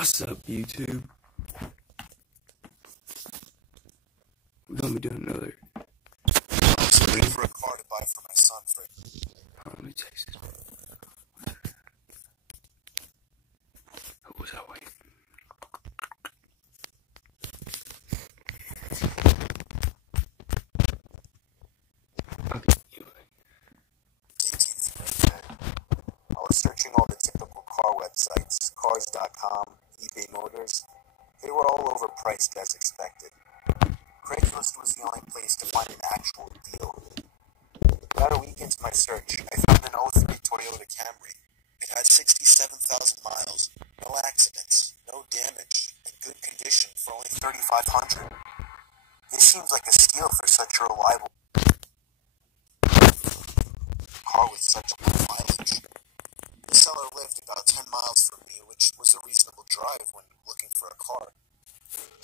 What's up, YouTube? We're gonna be doing another. I was looking for a car to buy for my son for. Let me text this. Who was that waiting? Okay, anyway. 18th birthday. I was searching all the typical car websites, Cars.com, eBay Motors. They were all overpriced as expected. Craigslist was the only place to find an actual deal. About a week into my search, I found an '03 Toyota Camry. It had 67,000 miles, no accidents, no damage, in good condition for only $3,500. This seems like a steal for such a reliable car with such low mileage. The seller lived about 10 miles from me, which was a reasonable drive when looking for a car.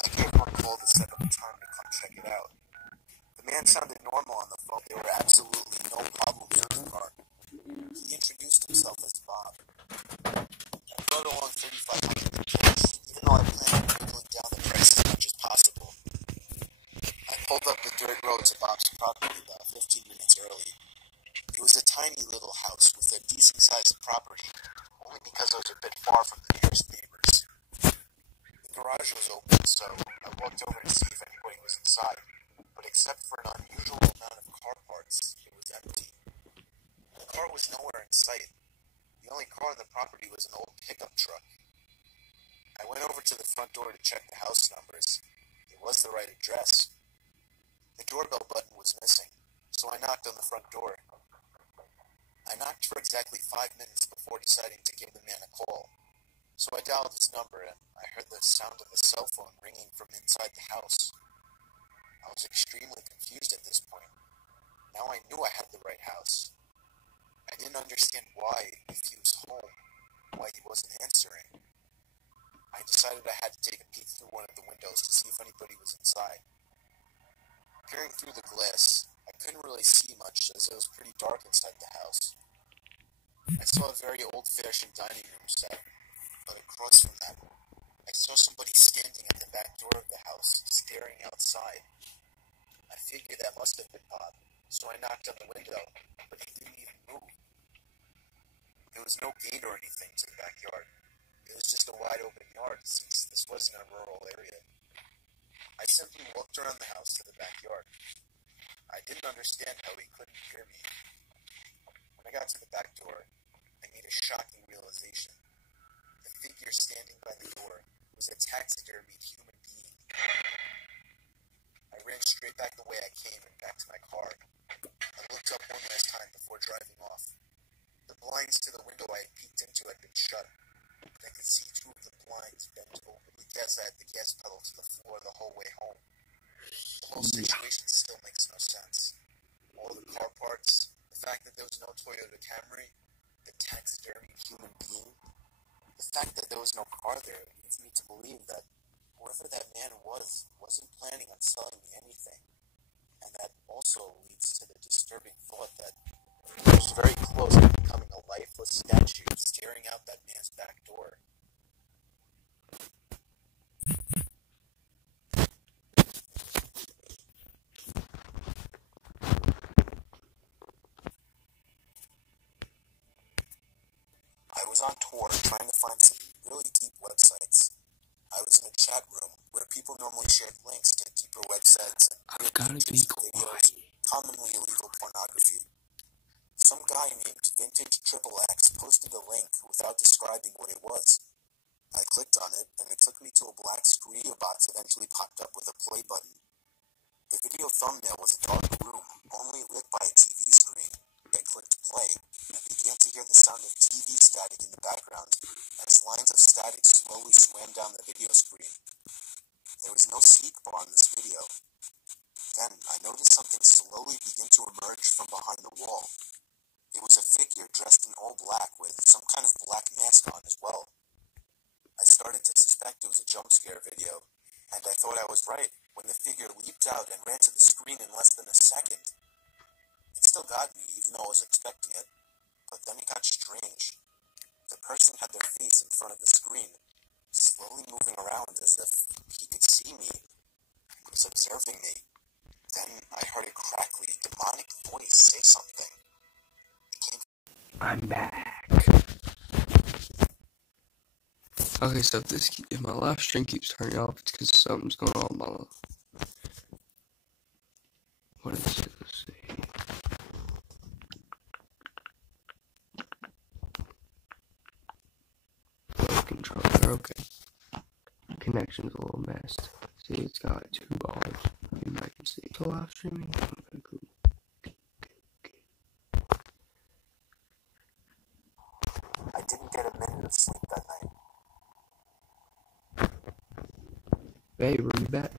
I gave him a call to set up a time to come check it out. The man sounded normal on the phone. There were absolutely no problems with the car. He introduced himself as Bob. I brought along $3,500 in cash, even though I planned on niggling down the price as much as possible. I pulled up the dirt road to Bob's property about 15 minutes early. It was a tiny little house with a decent-sized property, only because I was a bit far from the nearest neighbors. The garage was open, so I walked over to see if anybody was inside, but except for an unusual amount of car parts, it was empty. The car was nowhere in sight. The only car on the property was an old pickup truck. I went over to the front door to check the house numbers. It was the right address. The doorbell button was missing, so I knocked on the front door. I knocked for exactly 5 minutes before deciding to give the man a call. So I dialed his number and I heard the sound of a cell phone ringing from inside the house. I was extremely confused at this point. Now I knew I had the right house. I didn't understand why, if he was home, why he wasn't answering. I decided I had to take a peek through one of the windows to see if anybody was inside. Peering through the glass, I couldn't really see much as it was pretty dark inside the house. I saw a very old-fashioned dining room set, but across from that, I saw somebody standing at the back door of the house, staring outside. I figured that must have been Bob, so I knocked on the window, but he didn't even move. There was no gate or anything to the backyard. It was just a wide-open yard, since this wasn't a rural area. I simply walked around the house to the backyard. I didn't understand how he couldn't hear me. When I got to the back door, I made a shocking realization. The figure standing by the door was a taxidermied human being. I ran straight back the way I came and back to my car. I looked up one last time before driving off. The blinds to the window I had peeked into had been shut. I could see two of the blinds bent obliquely as I had the gas pedal to the floor the whole way home. The whole situation still makes no sense. All the car parts, the fact that there was no Toyota Camry, the taxidermied human being, the fact that there was no car there leads me to believe that whoever that man wasn't planning on selling me anything. And that also leads to the disturbing thought that he was very close to becoming a lifeless statue staring out that man's back door. I was on tour trying to find some really deep websites. I was in a chat room where people normally shared links to deeper websites and I've gotta be quiet. commonly illegal pornography. Some guy named Vintage Triple X posted a link without describing what it was. I clicked on it, and it took me to a black screen box eventually popped up with a play button. The video thumbnail was a dark room, only lit by a TV screen. I clicked play, and began to hear the sound of TV static in the background as lines of static slowly swam down the video screen. There was no seek bar on this video. Then I noticed something slowly begin to emerge from behind the wall. It was a figure dressed in all black with some kind of black mask on as well. I started to suspect it was a jump scare video, and I thought I was right when the figure leaped out and ran to the screen in less than a second. It still got me, even though I was expecting it, but then it got strange. The person had their face in front of the screen, just slowly moving around as if he could see me, was observing me. Then I heard a crackly, demonic voice say something. It came. I'm back. Okay, so if my live stream keeps turning off, it's because something's going on in my life. What is it? Let's see. Flow controller, okay. Connection's a little messed. See, it's got 2 bars. Maybe I can see. So live streaming? Okay, cool. I didn't get a minute of sleep that night. Hey, are you back?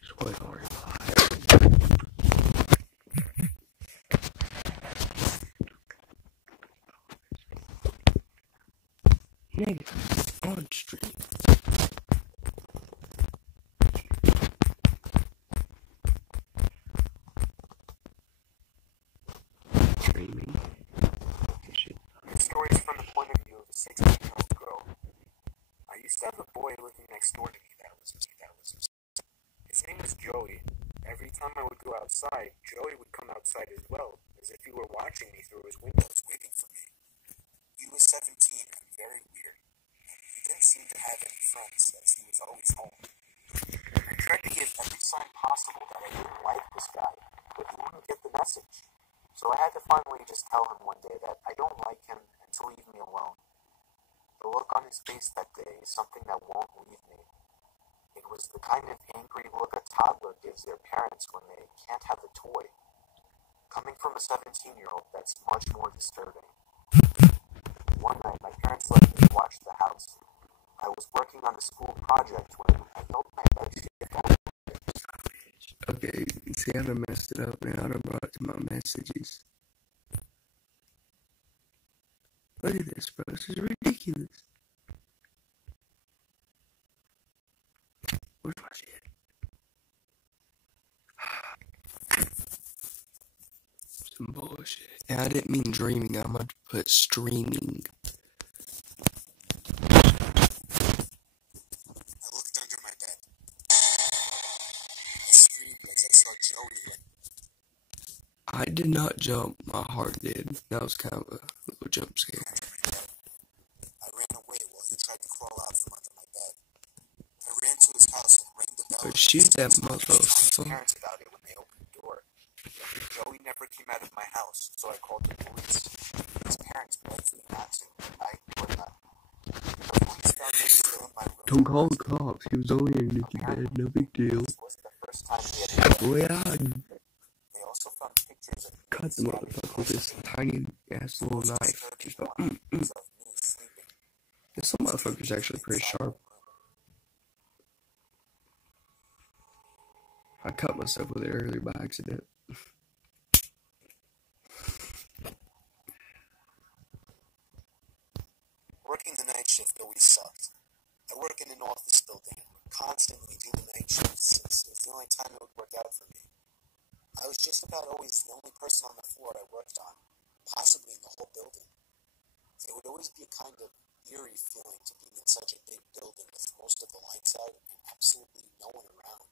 Just wait on reply. Negative. On stream. Streaming. This story is from the point of view of a 16-year-old girl. I used to have a boy living next door to me that was his name was Joey. Every time I would go outside, Joey would come outside as well, as if he were watching me through his windows, waiting for me. He was 17 and very weird. He didn't seem to have any friends, as he was always home. I tried to give every sign possible that I didn't like this guy, but he wouldn't get the message. So I had to finally just tell him one day that I don't like him and to leave me alone. The look on his face that day is something that won't leave me. It was the kind of angry look a toddler gives their parents when they can't have a toy. Coming from a 17-year-old, that's much more disturbing. One night, my parents let me watch the house. I was working on a school project when I felt my bed shift over. Okay, see, I done messed it up, man. I done brought it to my messages. Look at this, bro. This is ridiculous. Where's my shit? Some bullshit. And I didn't mean dreaming. I meant to put streaming. I looked under my bed. I screamed as I saw Joey. I did not jump. My heart did. That was kind of a little jump scare. I ran away while he tried to crawl out from under my bed. I ran to his house and rang the bell. But shoot that I told my motherfucker. parents about it when they opened the door. Joey never came out of my house, so I called the police. His parents begged me not to. I would not. The police found him still in my room. Don't call the cops. He was only underneath your bed. No big deal. This wasn't the first time he had been. Boy, I They also found pictures of cut the motherfucker with this tiny ass little knife. Just go, of me sleeping. This little motherfucker's actually pretty sharp. I cut myself with it earlier by accident. Working the night shift always sucked. I work in an office building and would constantly do the night shift since it was the only time it would work out for me. I was just about always the only person on the floor I worked on, possibly in the whole building. It would always be a kind of eerie feeling to be in such a big building with most of the lights out and absolutely no one around.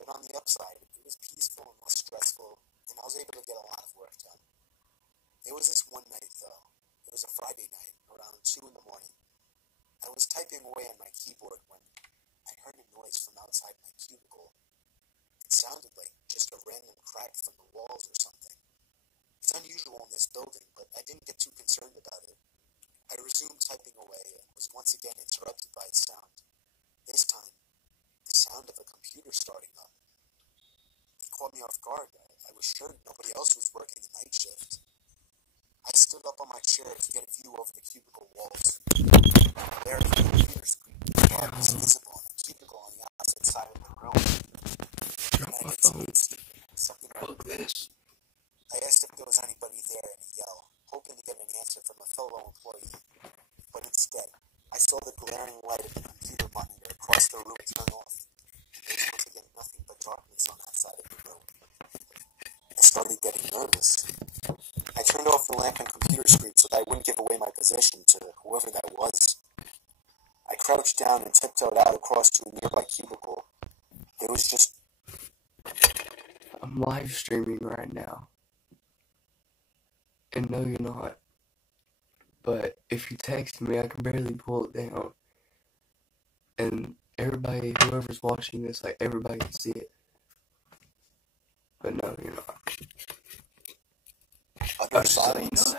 But on the upside, it was peaceful and less stressful, and I was able to get a lot of work done. There was this one night, though. It was a Friday night, around 2 in the morning. I was typing away on my keyboard when I heard a noise from outside my cubicle. It sounded like just a random crack from the walls or something. It's unusual in this building, but I didn't get too concerned about it. I resumed typing away and was once again interrupted by a sound. This time, the sound of a computer starting up. It caught me off guard. I was sure nobody else was working the night shift. I stood up on my chair to get a view over the cubicle walls. There, the computer screen was visible in the cubicle on the opposite side of the room. Drop my phone. Fuck this. I asked if there was anybody there in a yell, hoping to get an answer from a fellow employee. But instead, I saw the glaring light of the computer monitor across the room turn off. There was once again nothing but darkness on that side of the room. started getting nervous. I turned off the lamp and computer screen so that I wouldn't give away my position to whoever that was. I crouched down and tiptoed out across to a nearby cubicle. It was just... I'm live streaming right now. And no, you're not. But if you text me, I can barely pull it down. And everybody, whoever's watching this, like, everybody can see it. But no, you're not. Utter silence.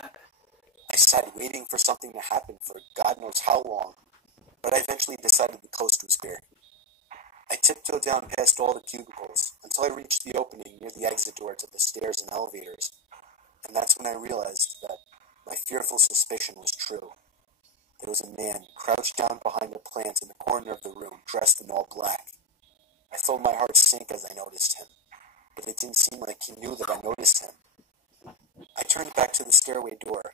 I sat waiting for something to happen for God knows how long, but I eventually decided the coast was clear. I tiptoed down past all the cubicles until I reached the opening near the exit door to the stairs and elevators, and that's when I realized that my fearful suspicion was true. There was a man crouched down behind a plant in the corner of the room, dressed in all black. I felt my heart sink as I noticed him, but it didn't seem like he knew that I noticed him. I turned back to the stairway door.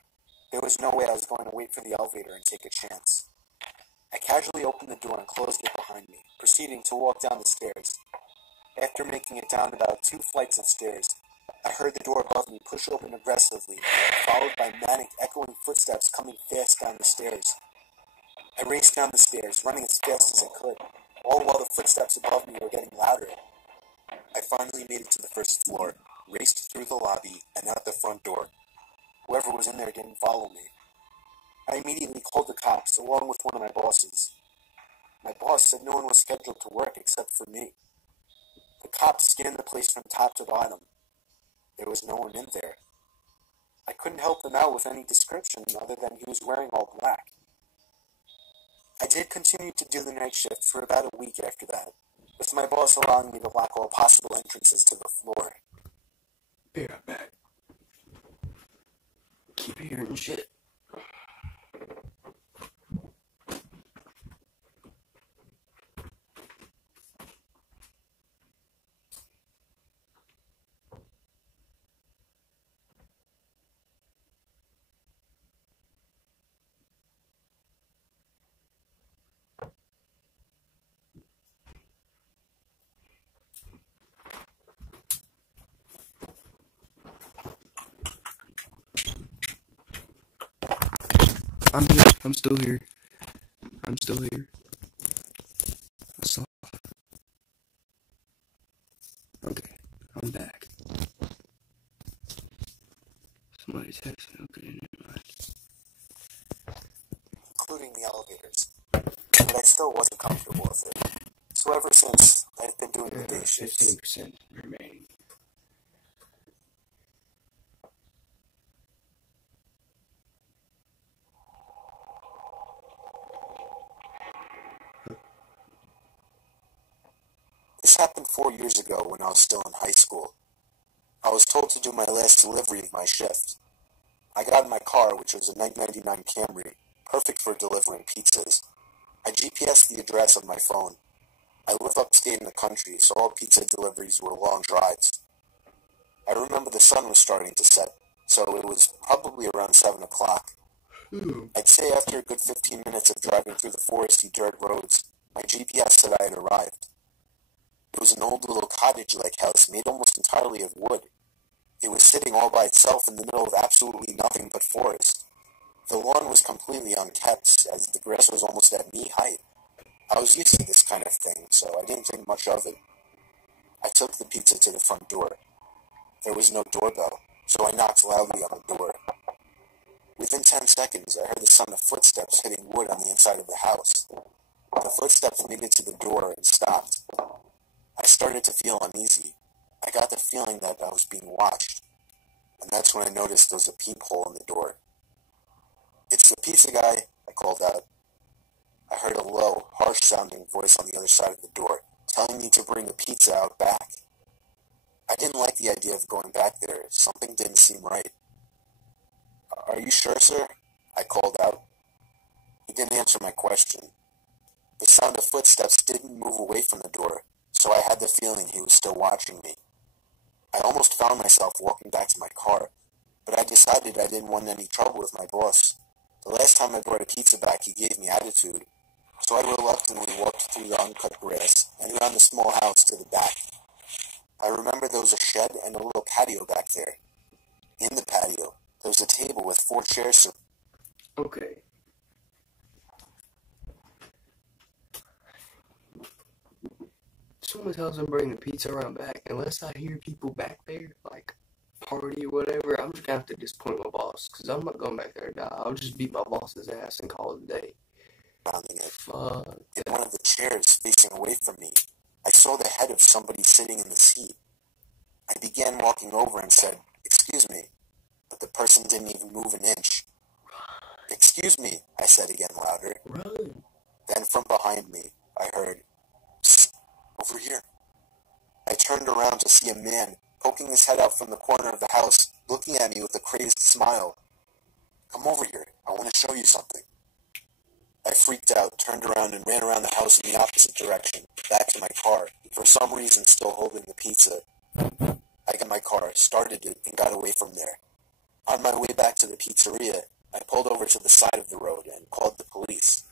There was no way I was going to wait for the elevator and take a chance. I casually opened the door and closed it behind me, proceeding to walk down the stairs. After making it down about 2 flights of stairs, I heard the door above me push open aggressively, followed by manic, echoing footsteps coming fast down the stairs. I raced down the stairs, running as fast as I could, all while the footsteps above me were getting louder. I finally made it to the first floor, raced through the lobby, and out the front door. Whoever was in there didn't follow me. I immediately called the cops, along with one of my bosses. My boss said no one was scheduled to work except for me. The cops scanned the place from top to bottom. There was no one in there. I couldn't help them out with any description other than he was wearing all black. I did continue to do the night shift for about a week after that, with my boss allowing me to lock all possible entrances to the floor. Be right back. Keep hearing shit. I'm here. I'm still here. I'm still here. Okay, I'm back. Somebody text me. Okay, never mind. Including the elevators. But I still wasn't comfortable with it. So ever since, I've been doing the day shifts. 15% remaining. This happened 4 years ago when I was still in high school. I was told to do my last delivery of my shift. I got in my car, which was a 1999 Camry, perfect for delivering pizzas. I GPSed the address on my phone. I live upstate in the country, so all pizza deliveries were long drives. I remember the sun was starting to set, so it was probably around 7 o'clock. I'd say after a good 15 minutes of driving through the foresty dirt roads, my GPS said I had arrived. It was an old little cottage-like house made almost entirely of wood. It was sitting all by itself in the middle of absolutely nothing but forest. The lawn was completely unkept, as the grass was almost at knee height. I was used to this kind of thing, so I didn't think much of it. I took the pizza to the front door. There was no doorbell, so I knocked loudly on the door. Within 10 seconds, I heard the sound of footsteps hitting wood on the inside of the house. The footsteps made it to the door and stopped. I started to feel uneasy. I got the feeling that I was being watched, and that's when I noticed there was a peephole in the door. "It's the pizza guy," I called out. I heard a low, harsh-sounding voice on the other side of the door, telling me to bring the pizza out back. I didn't like the idea of going back there. Something didn't seem right. "Are you sure, sir?" I called out. He didn't answer my question. The sound of footsteps didn't move away from the door, so I had the feeling he was still watching me. I almost found myself walking back to my car, but I decided I didn't want any trouble with my boss. The last time I brought a pizza back, he gave me attitude, so I reluctantly walked through the uncut grass and around the small house to the back. I remember there was a shed and a little patio back there. In the patio, there was a table with 4 chairs. Okay. Someone tells them bring the pizza around back. Unless I hear people back there, like party or whatever, I'm just gonna have to disappoint my boss. Because I'm not going back there to die. I'll just beat my boss's ass and call it a day. Surrounding it. Fuck. In one of the chairs facing away from me, I saw the head of somebody sitting in the seat. I began walking over and said, "Excuse me," but the person didn't even move an inch. "Excuse me," I said again louder. Run. Then from behind me, I heard, "Psst, over here." I turned around to see a man poking his head out from the corner of the house, looking at me with a crazed smile. "Come over here, I want to show you something." I freaked out, turned around, and ran around the house in the opposite direction, back to my car, for some reason still holding the pizza. I got my car, started it, and got away from there. On my way back to the pizzeria, I pulled over to the side of the road and called the police.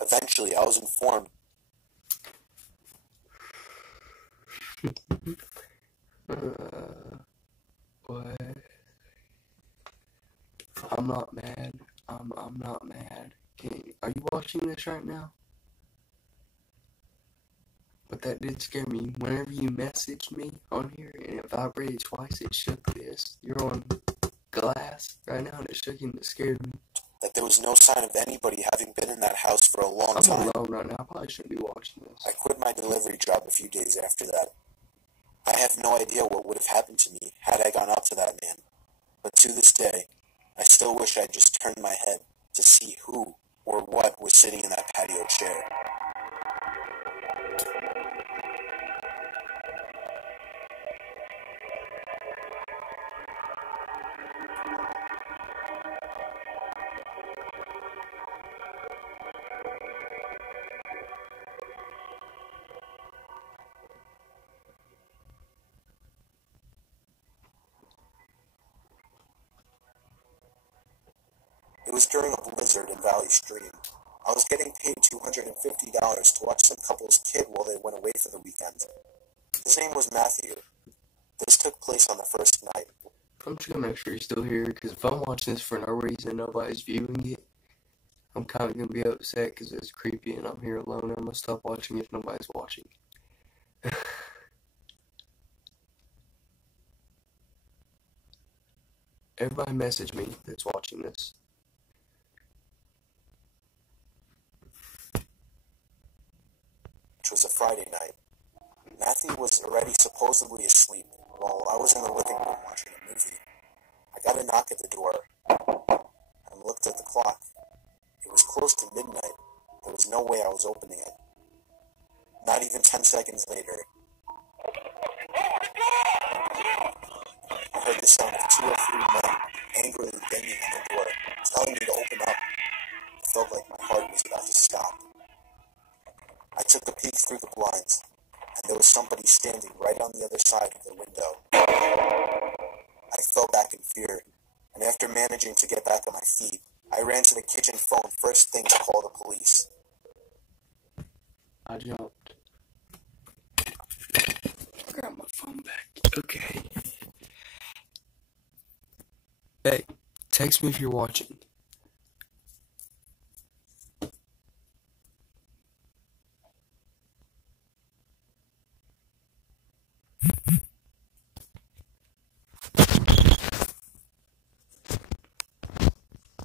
Eventually, I was informed. What? I'm not mad. I'm not mad. Are you watching this right now? But that did scare me. Whenever you messaged me on here and it vibrated twice, it shook this. You're on glass right now and it shook and it scared me. That there was no sign of anybody having been in that house for a long time. I'm alone right now. I probably shouldn't be watching this. I quit my delivery job a few days after that. I have no idea what would have happened to me had I gone up to that man. But to this day, I still wish I'd just turned my head to see who or what was sitting in that patio chair. It was during a blizzard in Valley Stream. I was getting paid $250 to watch some couple's kid while they went away for the weekend. His name was Matthew. This took place on the first night. I'm just gonna make sure you're still here, because if I'm watching this for no reason and nobody's viewing it, I'm kind of gonna be upset because it's creepy and I'm here alone. I'm gonna stop watching if nobody's watching. Everybody message me that's watching this. Which was a Friday night. Matthew was already supposedly asleep while I was in the living room watching a movie. I got a knock at the door and looked at the clock. It was close to midnight. There was no way I was opening it. Not even 10 seconds later, I heard the sound of 2 or 3 men angrily banging on the door, telling me to open up. It felt like my heart was about to stop. I took a peek through the blinds, and there was somebody standing right on the other side of the window. I fell back in fear, and after managing to get back on my feet, I ran to the kitchen phone first thing to call the police. I jumped. Grab my phone back. Okay. Hey, text me if you're watching.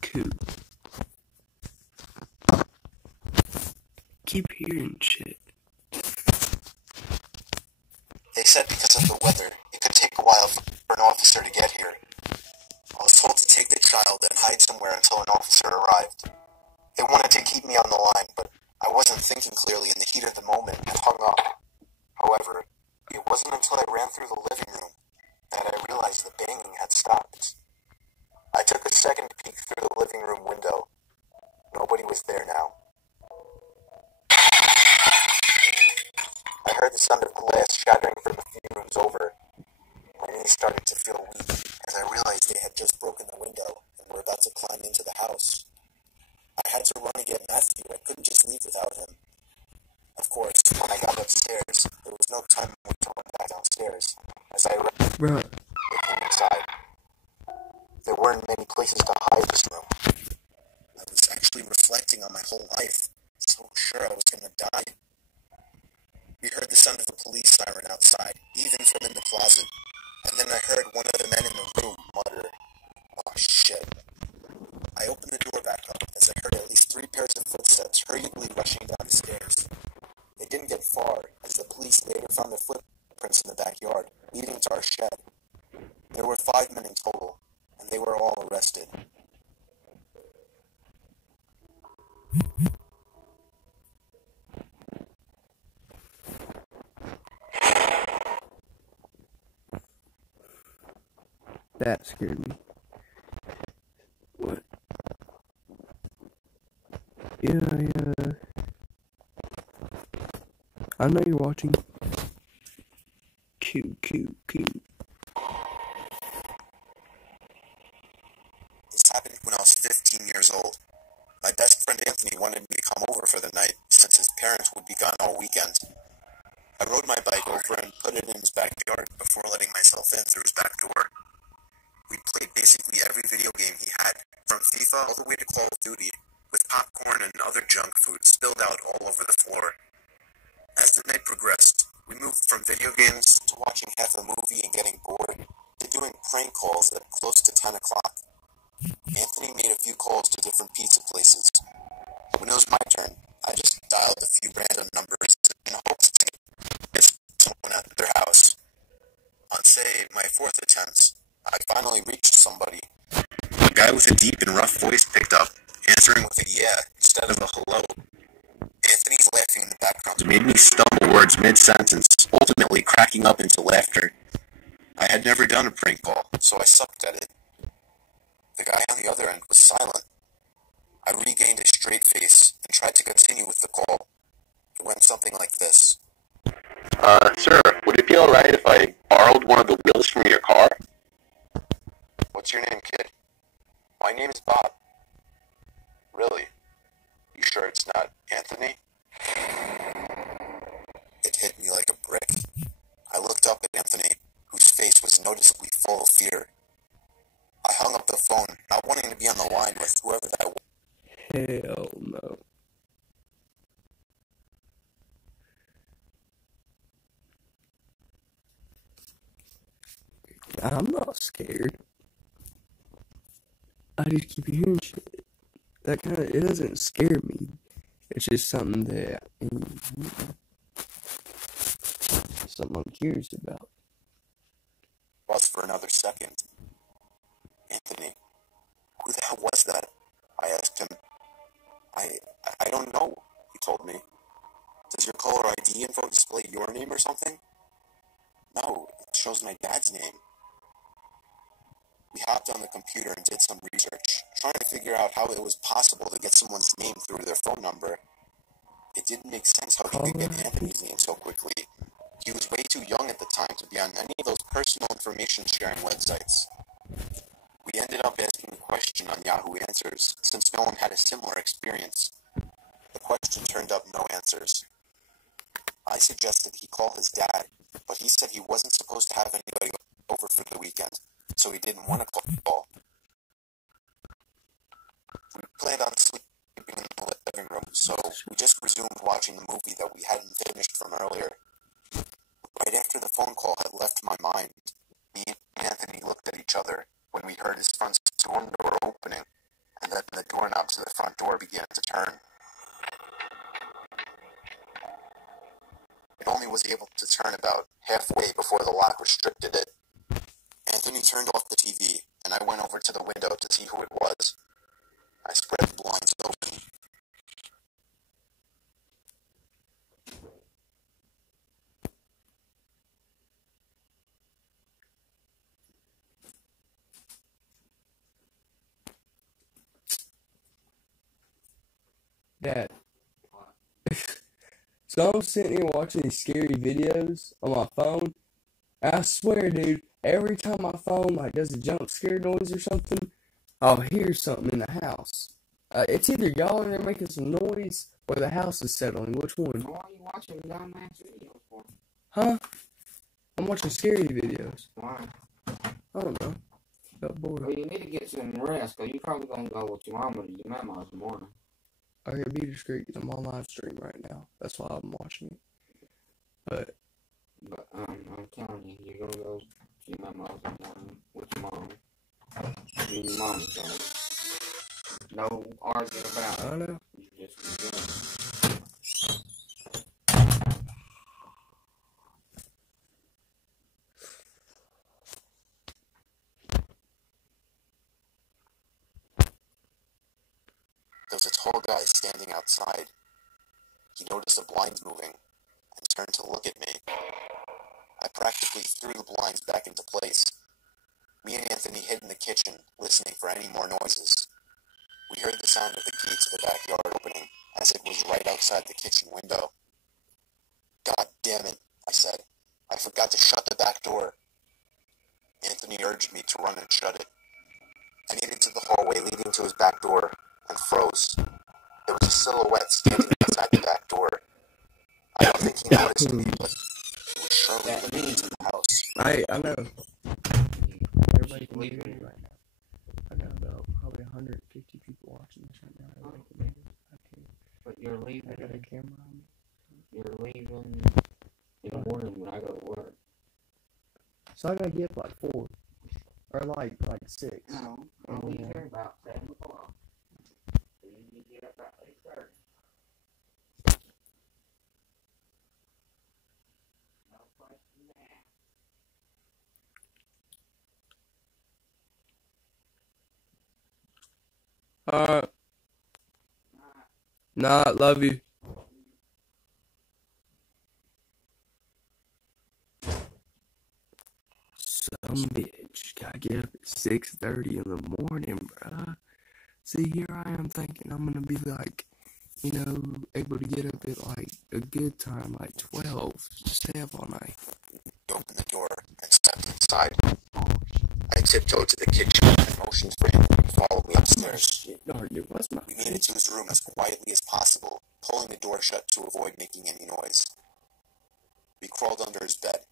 Cool. Keep hearing shit. They said because of the weather, it could take a while for an officer to get here. I was told to take the child and hide somewhere until an officer arrived. They wanted to keep me on the line, but I wasn't thinking clearly in the heat of the moment and hung up. However, it wasn't until I ran through the living room that I realized the banging had stopped. I took a second peek through the living room window. Nobody was there now. I heard the sound of glass shattering from a few rooms over. My knees started to feel weak as I realized they had just broken the window and were about to climb into the house. I had to run and get Matthew. I couldn't just leave without him. Of course, when I got upstairs, there was no time to run back downstairs. As I ran, Bruh. looking inside, there weren't many places to hide this room. I was actually reflecting on my whole life, so sure I was gonna die. We heard the sound of a police siren outside, even from in the closet, and then I heard one of the men in the room mutter, "Oh shit." I opened the door back up as I heard at least 3 pairs of footsteps hurriedly rushing down the stairs. They didn't get far, as the police later found their footprints in the backyard, leading to our shed. There were 5 men in total, and they were all arrested. That scared me. What? Yeah, I know you're watching. Cute. This happened when I was 15 years old. My best friend Anthony wanted me to come over for the night, since his parents would be gone all weekend. I rode my bike over and put it in his backyard before letting myself in through his back door. We played basically every video game he had, from FIFA all the way to Call of Duty, with popcorn and other junk food spilled out all over the floor. As the night progressed, we moved from video games to watching half a movie and getting bored, to doing prank calls at close to 10 o'clock. Anthony made a few calls to different pizza places. When it was my turn, I just dialed a few random numbers in hopes to get someone at their house. On, say, my 4th attempt, I finally reached somebody. A guy with a deep and rough voice picked up, answering with a yeah instead of a hello. Anthony's laughing in the background made me stumble words mid-sentence, ultimately cracking up into laughter. I had never done a prank call, so I sucked at it. The guy on the other end was silent. I regained a straight face and tried to continue with the call. It went something like this. Sir, would it be alright if I borrowed one of the wheels from your car? What's your name, kid? My name is Bob. Really? You sure it's not Anthony? It hit me like a brick. I looked up at Anthony, whose face was noticeably full of fear. I hung up the phone, not wanting to be on the line with whoever that was. Hell no. I'm not scared. I just keep hearing shit. It doesn't scare me. It's just something that, something I'm curious about. Pause for another second. Anthony, who the hell was that? I asked him. I don't know, he told me. Does your caller ID info display your name or something? No, it shows my dad's name. We hopped on the computer and did some research, trying to figure out how it was possible to get someone's name through their phone number. It didn't make sense how he could get Anthony's name so quickly. He was way too young at the time to be on any of those personal information sharing websites. We ended up asking a question on Yahoo Answers, since no one had a similar experience. The question turned up no answers. I suggested he call his dad, but he said he wasn't supposed to have anybody over for the weekend, so he didn't want to call. We planned on sleeping in the living room, so we just resumed watching the movie that we hadn't finished from earlier. Right after the phone call had left my mind, me and Anthony looked at each other when we heard his front door opening, and then the doorknob to the front door began to turn. It only was able to turn about halfway before the lock restricted it. Anthony turned off the TV, and I went over to the window to see who it was. I spread the blinds open. Dad. So I'm sitting here watching these scary videos on my phone. I swear, dude, every time my phone does a jump scare noise or something, I'll hear something in the house. It's either y'all in there making some noise or the house is settling. Which one? Why are you watching dumbass videos for? Huh? I'm watching scary videos. Why? I don't know. Got bored. Well, you need to get some rest, because you're probably going to go with your mama to your mama's in the morning. I gotta be discreet. I'm on live stream right now. That's why I'm watching it. But I'm telling you, you're going to go to your mama's in the morning with your mom. You and your mama, so no arguing about it. I know. You just be doing it. There was a tall guy standing outside. He noticed the blinds moving and turned to look at me. I practically threw the blinds back into place. Me and Anthony hid in the kitchen, listening for any more noises. We heard the sound of the key to the backyard opening, as it was right outside the kitchen window. "God damn it," I said. "I forgot to shut the back door." Anthony urged me to run and shut it. I made it to the hallway leading to his back door and froze. There was a silhouette standing outside the back door. I don't think he noticed me, but he was surely looking into the house. I know. Everybody can Leaving. hear me right now. I got about probably 150 people watching this right now. Okay. But you're leaving. I got a camera on me. You're leaving in the morning when I go to work. So I gotta get up like 4. Or like 6. No, I'll leave here about 7 o'clock. So you need to get up about 8:30. No question that. Nah, love you. Some bitch. Gotta get up at 6:30 in the morning, bruh. See, here I am thinking I'm gonna be like, able to get up at like a good time, like 12. Just stay up all night. He opened the door and stepped inside. I tiptoed to the kitchen and motioned for Anthony to follow me upstairs. We made it to his room as quietly as possible, pulling the door shut to avoid making any noise. We crawled under his bed.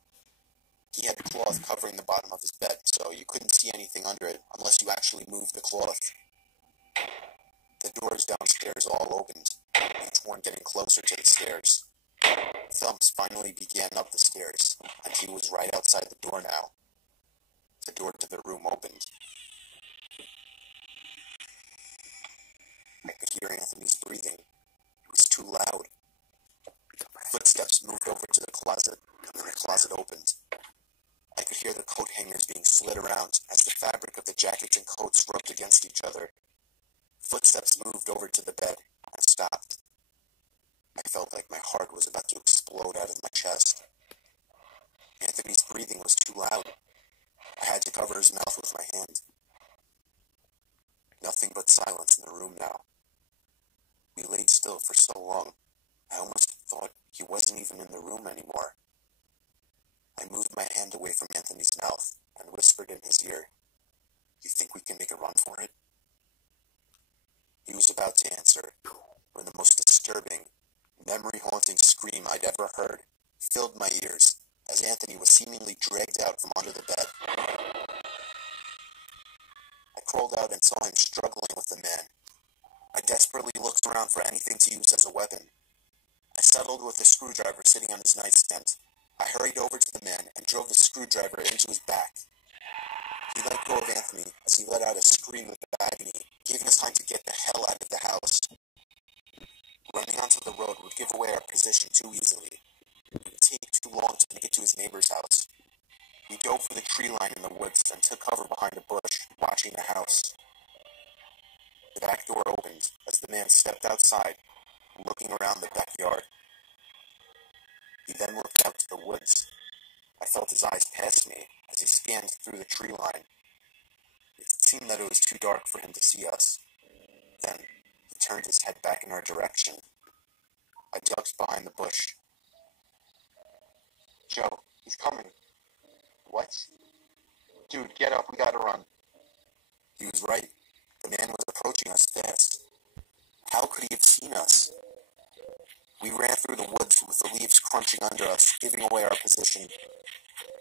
He had a cloth covering the bottom of his bed, so you couldn't see anything under it unless you actually moved the cloth. The doors downstairs all opened, each one getting closer to the stairs. Thumps finally began up the stairs, and he was right outside the door now. The door to the room opened. I could hear Anthony's breathing. It was too loud. Footsteps moved over to the closet, and the closet opened. I could hear the coat hangers being slid around as the fabric of the jackets and coats rubbed against each other. Footsteps moved over to the bed and stopped. I felt like my heart was about to explode out of my chest. Anthony's breathing was too loud. I had to cover his mouth with my hand. Nothing but silence in the room now. We laid still for so long, I almost thought he wasn't even in the room anymore. I moved my hand away from Anthony's mouth and whispered in his ear, "You think we can make a run for it?" He was about to answer when the most disturbing, memory-haunting scream I'd ever heard filled my ears as Anthony was seemingly dragged out from under the bed. I crawled out and saw him struggling with the man. I desperately looked around for anything to use as a weapon. I settled with a screwdriver sitting on his nightstand. I hurried over to the man and drove the screwdriver into his back. He let go of Anthony as he let out a scream of agony, giving us time to get the hell out of the house. Running onto the road would give away our position too easily. It would take too long to make it to his neighbor's house. We dove for the tree line in the woods and took cover behind a bush, watching the house. The back door opened as the man stepped outside, looking around the backyard. He then looked out to the woods. I felt his eyes pass me as he scanned through the tree line. It seemed that it was too dark for him to see us. Then he turned his head back in our direction. I ducked behind the bush. "Joe, he's coming." "What?" "Dude, get up, we gotta run." He was right. The man was approaching us fast. How could he have seen us? We ran through the woods with the leaves crunching under us, giving away our position.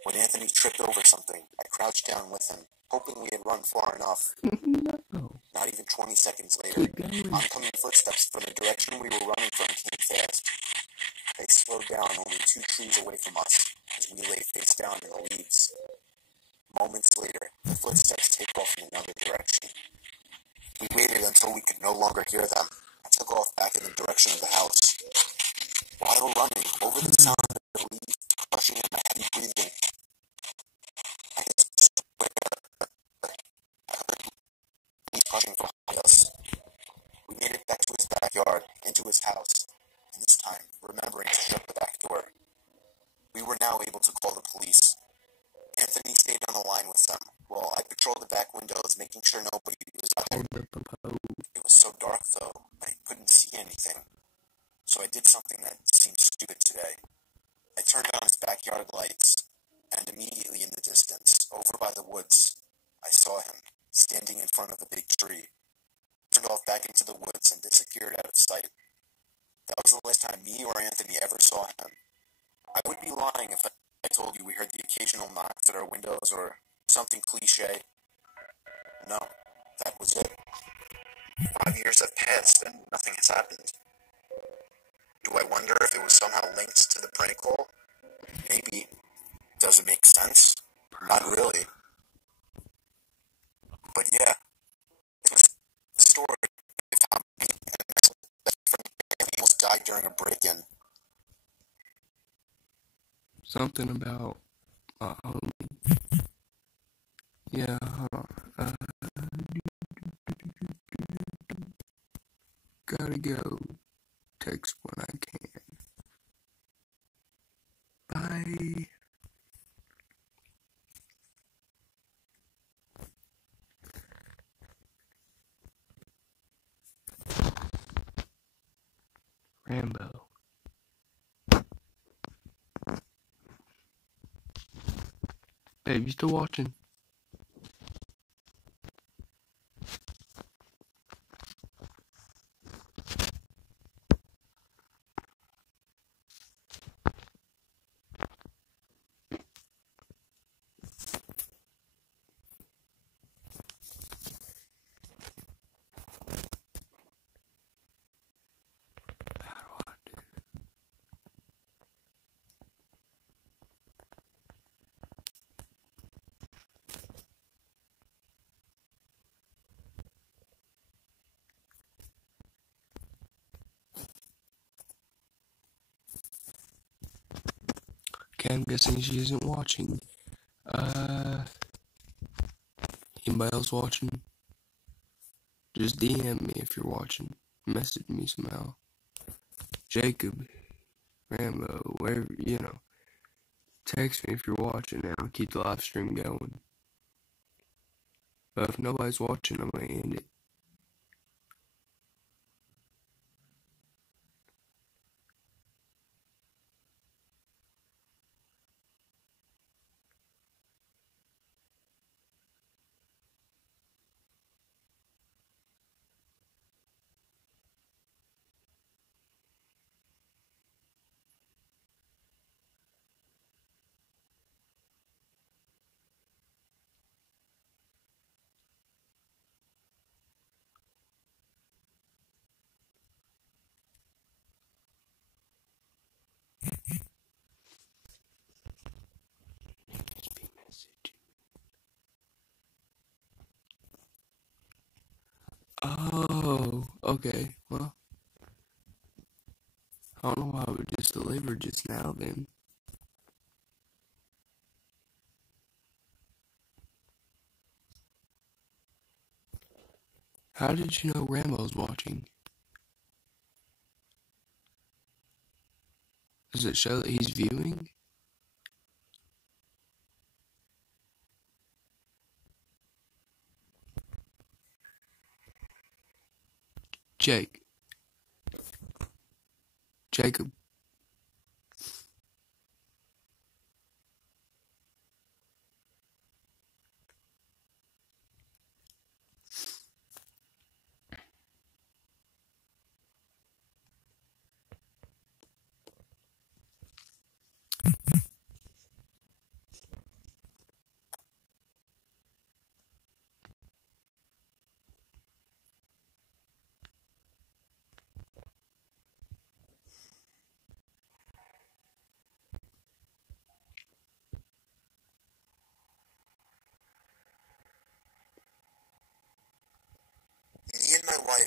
When Anthony tripped over something, I crouched down with him, hoping we had run far enough. No. Not even 20 seconds later, Keep going. oncoming footsteps from the direction we were running from came fast. They slowed down only 2 trees away from us, as we lay face down in the leaves. Moments later, the footsteps take off in another direction. We waited until we could no longer hear them, and took off back in the direction of the house. While running, over the sound of the leaves crushing and my heavy breathing, I swear I heard leaves crushing behind us. We made it back to his backyard, into his house, and this time, remembering to shut the back door. We were now able to call the police. Anthony stayed on the line with them, while I patrolled the back windows, making sure nobody was out there. It was so dark, though, I couldn't see anything. So I did something that seemed stupid today. I turned on his backyard lights, and immediately in the distance, over by the woods, I saw him, standing in front of a big tree. He turned off back into the woods and disappeared out of sight. That was the last time me or Anthony ever saw him. I would be lying if I told you we heard the occasional knocks at our windows or something cliche. No, that was it. 5 years have passed and nothing has happened. Do I wonder if it was somehow linked to the prank call? Maybe. Does it make sense? Not really. But yeah, it was the story of how me and my best friend almost died during a break-in. Something about my homie. Yeah, hold on. Gotta go. Text when I can. Bye. Rambo. Babe, you still watching? Okay, I'm guessing she isn't watching. Anybody else watching? Just DM me if you're watching. Message me somehow. Jacob, Rambo, wherever, text me if you're watching and I'll keep the live stream going. But if nobody's watching, I'm gonna end it. Oh, okay. Well, I don't know why I would just deliver just now then. How did you know Rambo's watching? Does it show that he's viewing? Jacob.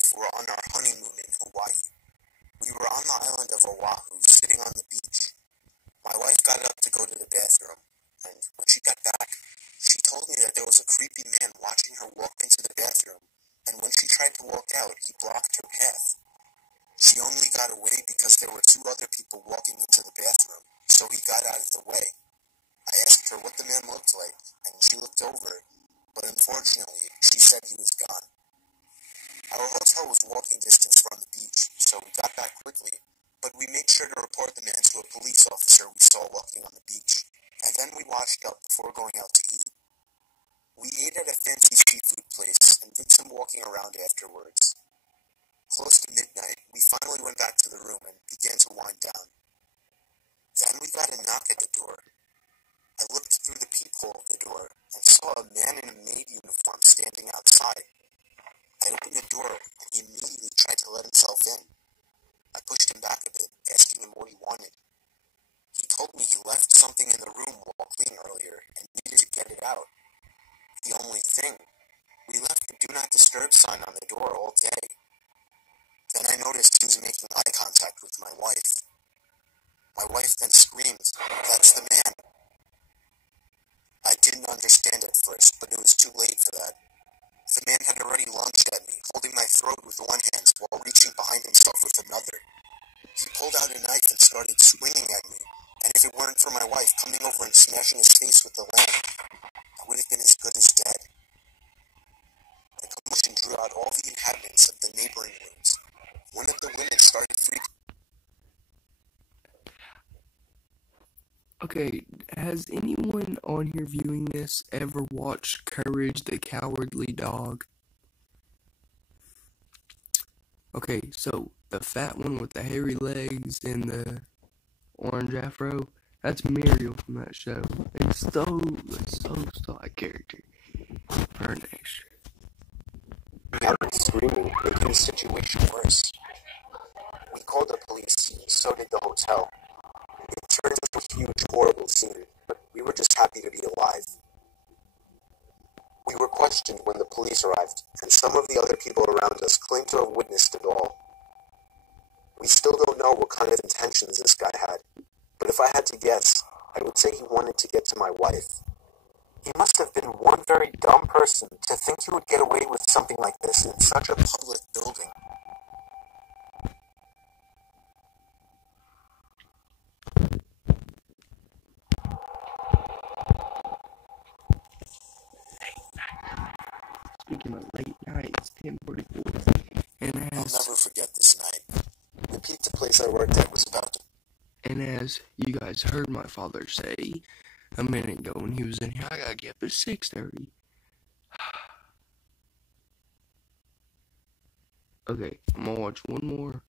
wife were on our honeymoon in Hawaii. We were on the island of Oahu, sitting on the beach. My wife got up to go to the bathroom, and when she got back, she told me that there was a creepy man watching her walk into the bathroom, and when she tried to walk out, he blocked her path. She only got away because there were 2 other people walking into the bathroom, so he got out of the way. I asked her what the man looked like, and she looked over, but unfortunately, she said he was gone. Our hotel was walking distance from the beach, so we got back quickly, but we made sure to report the man to a police officer we saw walking on the beach, and then we washed up before going out to eat. We ate at a fancy seafood place and did some walking around afterwards. Close to midnight, we finally went back to the room and began to wind down. Then we got a knock at the door. I looked through the peephole of the door and saw a man in a maid uniform standing outside. I opened the door and he immediately tried to let himself in. I pushed him back a bit, asking him what he wanted. He told me he left something in the room while cleaning earlier and needed to get it out. The only thing, we left the do not disturb sign on the door all day. Then I noticed he was making eye contact with my wife. My wife then screamed, "That's the man." I didn't understand at first, but it was too late for that. The man had already lunged at me, holding my throat with one hand while reaching behind himself with another. He pulled out a knife and started swinging at me, and if it weren't for my wife coming over and smashing his face with the lamp, I would have been as good as dead. The commotion drew out all the inhabitants of the neighboring rooms. One of the women started freaking. Okay, has anyone on here viewing this ever watched Courage the Cowardly Dog? Okay, so the fat one with the hairy legs and the orange afro, that's Muriel from that show. It's so sly character. Her next. Screaming, making the situation worse. We called the police, and so did the hotel. It turned into a huge, horrible scene, but we were just happy to be alive. We were questioned when the police arrived, and some of the other people around us claimed to have witnessed it all. We still don't know what kind of intentions this guy had, but if I had to guess, I would say he wanted to get to my wife. He must have been one very dumb person to think he would get away with something like this in such a public building. Speaking of late night, it's 10:44. And I'll never forget this night. The pizza place I worked at was about to... And as you guys heard my father say a minute ago when he was in here, I gotta get up at 6:30. Okay, I'm gonna watch one more.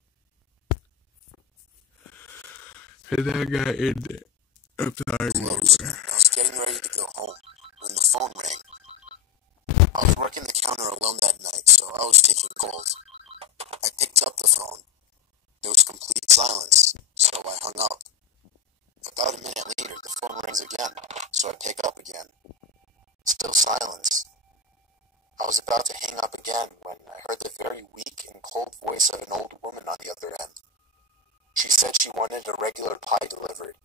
And I got in there. I'm tired. closed. I was getting ready to go home when the phone rang. I was working the counter alone that night, so I was taking calls. I picked up the phone. There was complete silence, so I hung up. About a minute later, the phone rings again, so I pick up again. Still silence. I was about to hang up again when I heard the very weak and cold voice of an old woman on the other end. She said she wanted a regular pie delivered.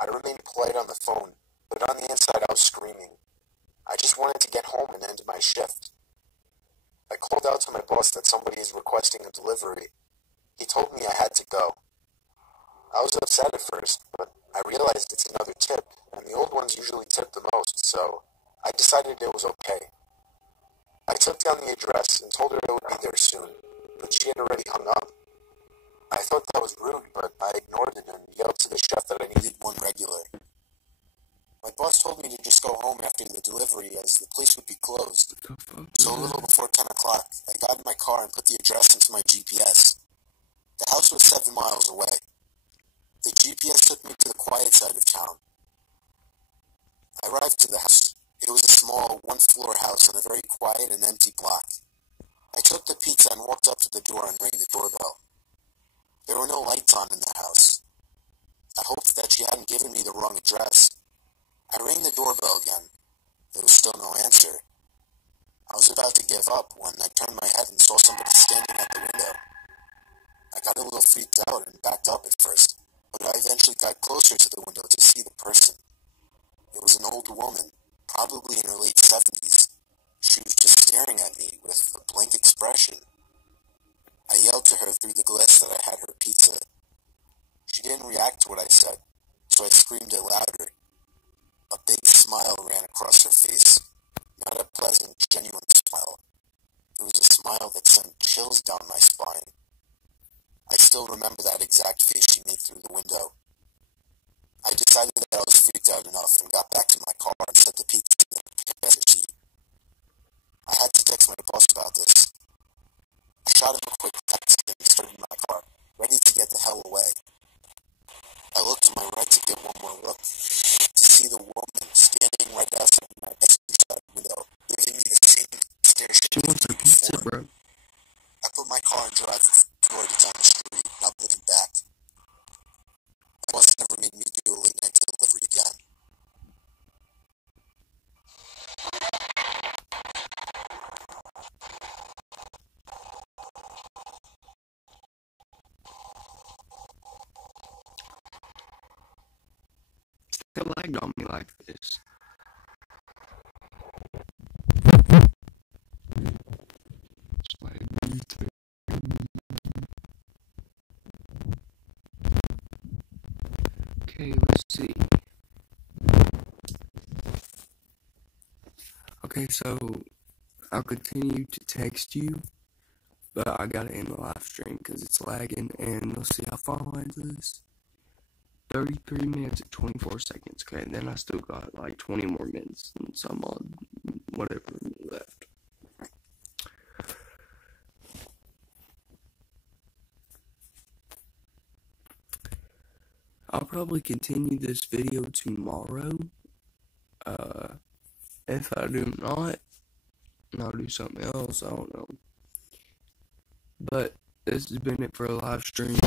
I remained polite on the phone, but on the inside I was screaming. I just wanted to get home and end my shift. I called out to my boss that somebody is requesting a delivery. He told me I had to go. I was upset at first, but I realized it's another tip, and the old ones usually tip the most, so I decided it was okay. I took down the address and told her it would be there soon, but she had already hung up. I thought that was rude, but I ignored it and yelled to the chef that I needed one regular. My boss told me to just go home after the delivery as the place would be closed. So a little before 10 o'clock, I got in my car and put the address into my GPS. The house was 7 miles away. The GPS took me to the quiet side of town. I arrived to the house. It was a small, one-floor house on a very quiet and empty block. I took the pizza and walked up to the door and rang the doorbell. There were no lights on in the house. I hoped that she hadn't given me the wrong address. I rang the doorbell again. There was still no answer. I was about to give up when I turned my head and saw somebody standing at the window. I got a little freaked out and backed up at first, but I eventually got closer to the window to see the person. It was an old woman, probably in her late 70s. She was just staring at me with a blank expression. I yelled to her through the glass that I had her pizza. She didn't react to what I said, so I screamed it louder. A big smile ran across her face. Not a pleasant, genuine smile. It was a smile that sent chills down my spine. I still remember that exact face she made through the window. I decided that I was freaked out enough and got back to my car and set the pizza in the passenger seat. I had to text my boss about this. I shot him a quick text and started my car, ready to get the hell away. I looked to my right to get one more look, to see the woman standing right outside my passenger side window, giving me the same stare She wants her pizza, before. bro. I put my car in drive toward it down the street, not looking back. My boss never made me do a late night delivery again. It lagged on me like this. Okay, let's see. Okay, so I'll continue to text you, but I gotta end the live stream because it's lagging, and let's see how far am I into this. 33 minutes and 24 seconds, okay, and then I still got like 20 more minutes and some odd whatever left. I'll probably continue this video tomorrow. If I do not, I'll do something else, I don't know. But this has been it for a live stream.